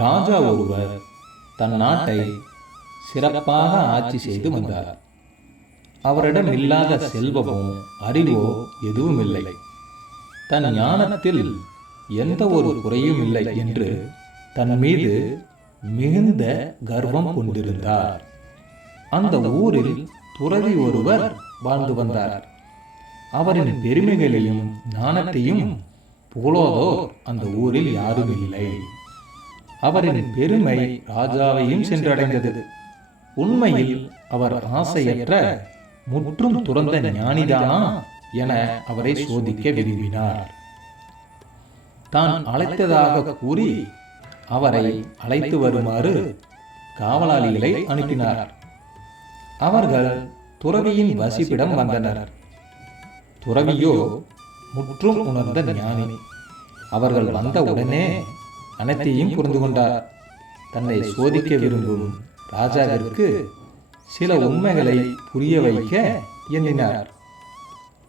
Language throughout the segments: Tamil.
ராஜா ஒருவர் தன் நாட்டை சிறப்பாக ஆட்சி செய்து வந்தார். அவரிடம் இல்லாத செல்வமோ அறிவோ எதுவும் இல்லை. தன் ஞானத்தில் எந்த ஒரு குறையும் இல்லை என்று தன் மீது மிகுந்த கர்வம் கொண்டிருந்தார். அந்த ஊரில் துறவி ஒருவர் வாழ்ந்து வந்தார். அவரின் பெருமைகளையும் ஞானத்தையும் புகழோதோர் அந்த ஊரில் யாரும் இல்லை. அவரின் பெருமை ராஜாவையும் சென்றடைந்தது. உண்மையில் அவர் ஆசையற்ற முற்றும் துறந்த ஞானிதானா என அவரை சோதிக்க விரும்பினார். தான் அழைத்ததாக கூறி அவரை அழைத்து வருமாறு காவலாளிகளை அனுப்பினார். அவர்கள் துறவியின் வசிப்பிடம் வந்தனர். துறவியோ முற்றும் உணர்ந்த ஞானி. அவர்கள் வந்த உடனே அனைத்தையும் புரிந்து கொண்டார். தன்னை சோதிக்க விரும்பும் ராஜாவிற்கு சில உண்மைகளை புரிய வைக்க எண்ணினார்.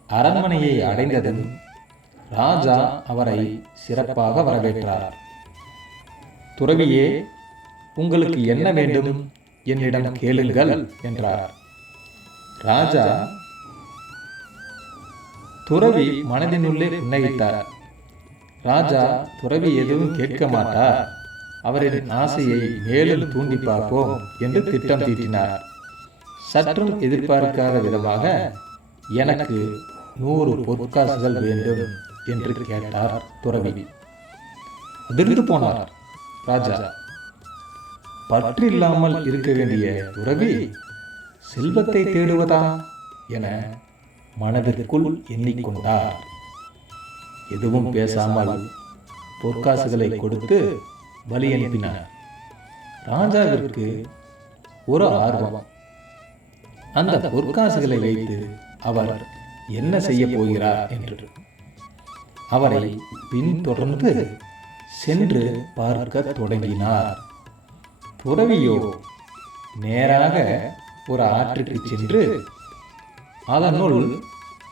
அரண்மனையை அடைந்ததும் ராஜா அவரை சிறப்பாக வரவேற்றார். துறவியே, உங்களுக்கு என்ன வேண்டும், என்னிடம் கேளுங்கள் என்றார். ராஜா துறவி மனதினுள்ளே புன்னகைத்தார். ராஜா துறவி எதுவும் கேட்க மாட்டார், அவரின் ஆசையை மேலும் தூண்டி பார்ப்போம் என்று திட்டம் தீட்டினார். சற்றும் எதிர்பார்க்காத விதமாக, எனக்கு 100 பொற்காசுகள் வேண்டும் என்று கேட்டார் துறவி. அதிர்ந்து போனார் ராஜா. பற்றில்லாமல் இருக்க வேண்டிய துறவி செல்வத்தை தேடுவதா என மனதிற்குள் எண்ணிக்கொண்டார். எதுவும் பேசாமல் பொற்காசுகளை கொடுத்து வழி அனுப்பினார். ராஜாவிற்கு ஒரு ஆர்வம். அந்த பொற்காசுகளை வைத்து அவர் என்ன செய்ய போகிறார் என்று. அவரை பின்தொடர்ந்து சென்று பார்க்க தொடங்கினார். துறவியோ நேராக ஒரு ஆற்றுக்கு சென்று அதனுள்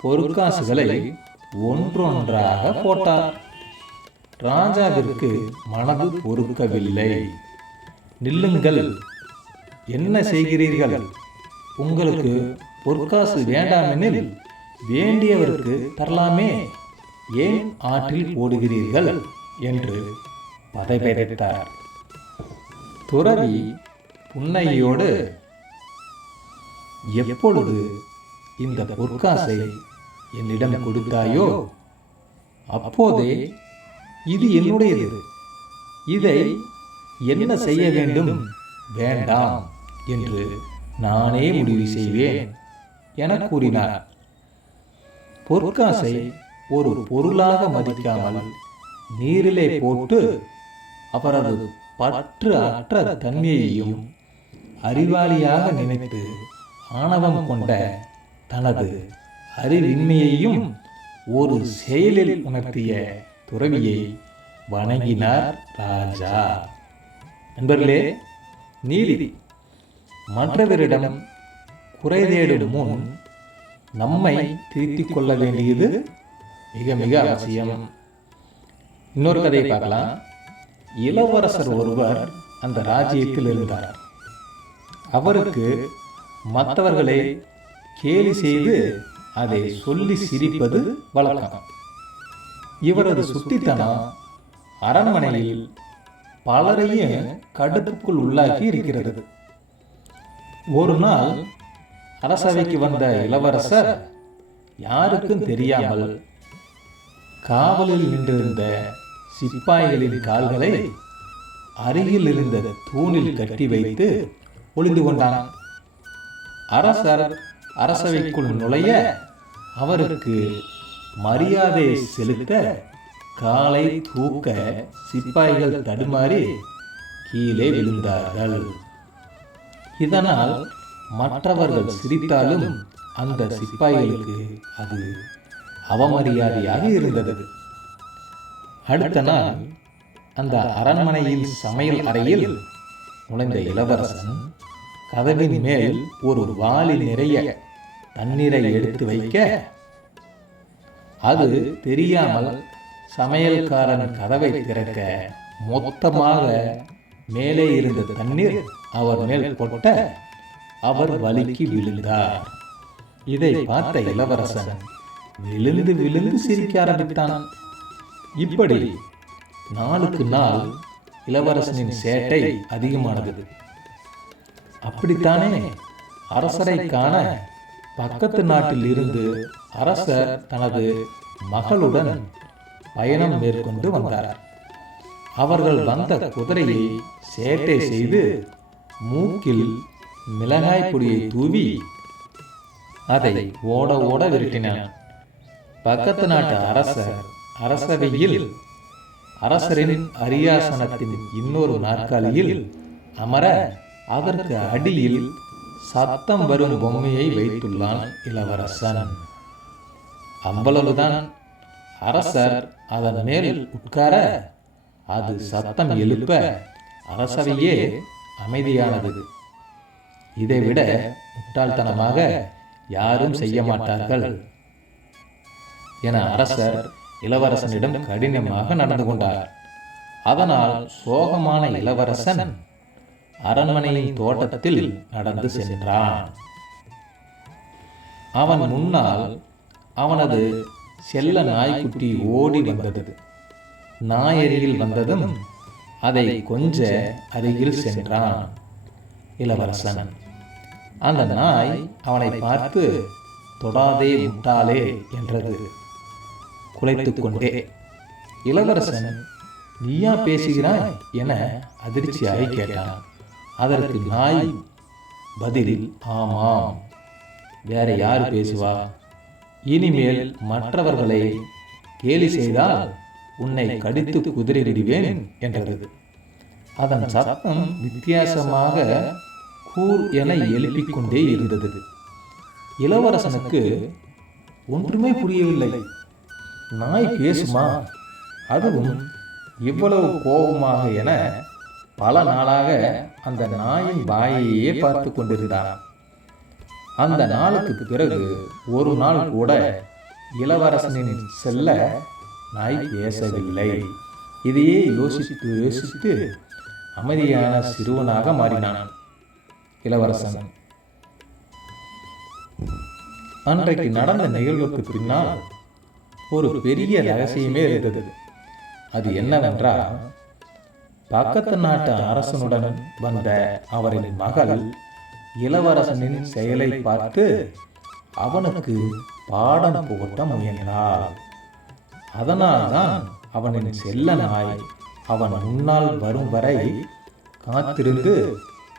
பொற்காசுகளை ஒன்றொன்றாக போட்டார். ராஜாவிற்கு மனது பொறுக்கவில்லை. நில்லுங்கள், என்ன செய்கிறீர்கள்? உங்களுக்கு பொற்காசு வேண்டாமெனில் வேண்டியவருக்கு தரலாமே, ஏன் ஆற்றில் போடுகிறீர்கள் என்று பதைபதைத்தார். துறவி புன்னையோடு, எப்பொழுது இந்த பொற்காசை என்னிடம் கொடுத்தாயோ அப்போதே இது என்னுடையது, இதை என்ன செய்ய வேண்டும் வேண்டாம் என்று நானே முடிவு செய்வேன் என கூறினார். பொற்காசை ஒரு பொருளாக மதிக்காமல் நீரிலே போட்டு அவரது பற்று அற்ற தன்மையையும் அறிவாளியாக நினைத்து ஆணவம் கொண்ட தனது அறிவின்மையையும் ஒரு செயலில் உணர்த்திய துறவியை வணங்கினார் ராஜா. நண்பர்களே, நீதி மற்றவரிடம் குறை தேடும் முன் நம்மை திருத்திக் கொள்ள வேண்டியது மிக மிக அவசியம். இன்னொரு கதையை பார்க்கலாம். இளவரசர் ஒருவர் அந்த ராஜ்யத்தில் இருந்தார். அவருக்கு மற்றவர்களை கேலி செய்து அதை சொல்லி சிரிப்பது வழக்கம். இவரது சுட்டித்தனம் அரண்மனையில் பலரையும் கடுப்புக்குள் உள்ளாக்கி இருக்கிறது. ஒரு நாள் அரசவைக்கு வந்த இளவரசர் யாருக்கும் தெரியாமல் காவலில் நின்றிருந்த சிப்பாய்களின் கால்களை அருகில் இருந்த தூணில் கட்டி வைத்து ஒளிந்து கொண்டான். அரசர் அரசவைக்குள் நுழைய அவருக்கு மரியாதை செலுத்த காலை தூக்க சிப்பாய்கள் தடுமாறி கீழே விழுந்தார்கள். இதனால் மற்றவர்கள் சிரித்தாலும் அந்த சிப்பாய்களுக்கு அது அவமரியாதையாக இருந்தது. அடுத்த நாள் அந்த அரண்மனையில் சமையல் அறையில் நுழைந்த இளவரசன் கதவின் மேல் ஒரு வாளி நிறைய தண்ணீரை எடுத்து வைக்க அது தெரியாமல் சமையல்காரன் கதவை திறக்க மொத்தமாக மேலே இருந்த தண்ணீர் அவர் மேல் கொட்ட அவர் வலிக்கு விழுந்தார். இதை பார்த்த இளவரசன் விழுந்து விழுந்து சிரிக்க ஆரம்பித்தான். இப்படி நாளுக்கு நாள் இளவரசனின் சேட்டை அதிகமானது. அப்படித்தானே அரசரை காண பக்கத்து நாட்டில் இருந்து அரசர் தனது மகளுடன் பயணம் மேற்கொண்டு வந்தார். அவர்கள் வந்த குதிரையை சேட்டை செய்து மூக்கில் மிளகாய் பொடியை தூவி அதை ஓட ஓட விரட்டினான். பக்கத்து நாட்டு அரசர் அரசவையில் அரசரின் அரியாசனத்தின் இன்னொரு நாற்காலியில் அமர அதற்கு அடியில் சத்தம் வரும் பொம்மையை வைத்துள்ளான் இளவரசன். அவ்வளவுதான். அரசர் அதன் மேல் உட்கார அது சத்தம் எழுப்ப அரசவையே அமைதியானது. இதைவிட முட்டாள்தனமாக யாரும் செய்ய மாட்டார்கள் என அரசர் இளவரசனிடம் கடினமாக நடந்து கொண்டார். அதனால் சோகமான இளவரசன் அரண்மனையின் தோட்டத்தில் நடந்து சென்றான். அவன் முன்னால் அவனது செல்ல நாய்க்குட்டி ஓடி வந்தது. நாயருகில் வந்ததும் அதை கொஞ்ச அருகில் சென்றான் இளவரசன். அந்த நாய் அவனை பார்த்து தொடாதே முட்டாளே என்றது குலைத்துக் கொண்டே. இளவரசன் நீயா பேசுகிறாய் என அதிர்ச்சியாய் கேட்டான். அதற்கு நாய் பதிலில் ஆமாம், வேற யார் பேசுவா? இனிமேல் மற்றவர்களை கேலி செய்தால் உன்னை கடித்து குதிரை விடுவேன் என்றது. அதன் சத்தம் வித்தியாசமாக கூர் என எழுப்பிக் கொண்டே இருந்தது. இளவரசனுக்கு ஒன்றுமே புரியவில்லை. நாய் பேசுமா, அதுவும் இவ்வளவு கோபமாக என பல நாளாக அந்த நாயின் வாயையே பார்த்து கொண்டிருந்தான். அந்த நாளுக்கு பிறகு ஒரு நாள் கூட இளவரசனின் செல்ல நாய் பேசவில்லை. இதையே யோசித்து யோசித்து அமைதியான சிறுவனாக மாறினான் இளவரசன். அன்றைக்கு நடந்த நிகழ்வுக்கு பின்னால் ஒரு பெரிய ரகசியமே இருந்தது. அது என்னவென்றால், பக்கத்து நாட்டு அரசனுடன் வந்த அவரின் மகள் இளவரசனின் செயலை பார்த்து அவனுக்கு பாடம் புகட்ட முயன்றாள். அதனால்தான் அவனின் செல்ல நாய் அவன் முன்னால் வரும் வரை காத்திருந்து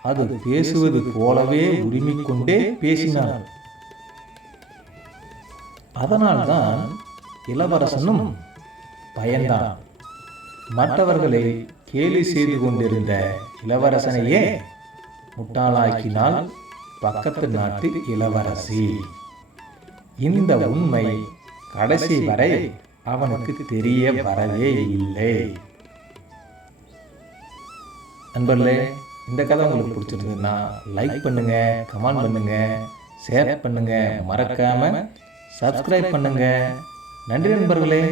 அது பேசுவது போலவே உரிமிக்கொண்டே பேசினான். அதனால்தான் இளவரசனும் பயந்தான். மற்றவர்களை கேலி செய்து கொண்டிருந்த இளவரசனையே முட்டாளாக்கினாள் பக்கத்து நாட்டு இளவரசி. இந்த உண்மை கடைசி வரை அவனுக்கு தெரிய வரவே இல்லை. நண்பர்களே, இந்த கதை உங்களுக்கு பிடிச்சிருந்ததுன்னா லைக் பண்ணுங்க, கமெண்ட் பண்ணுங்க, ஷேர் பண்ணுங்க, மறக்காம சப்ஸ்கிரைப் பண்ணுங்க. நன்றி நண்பர்களே.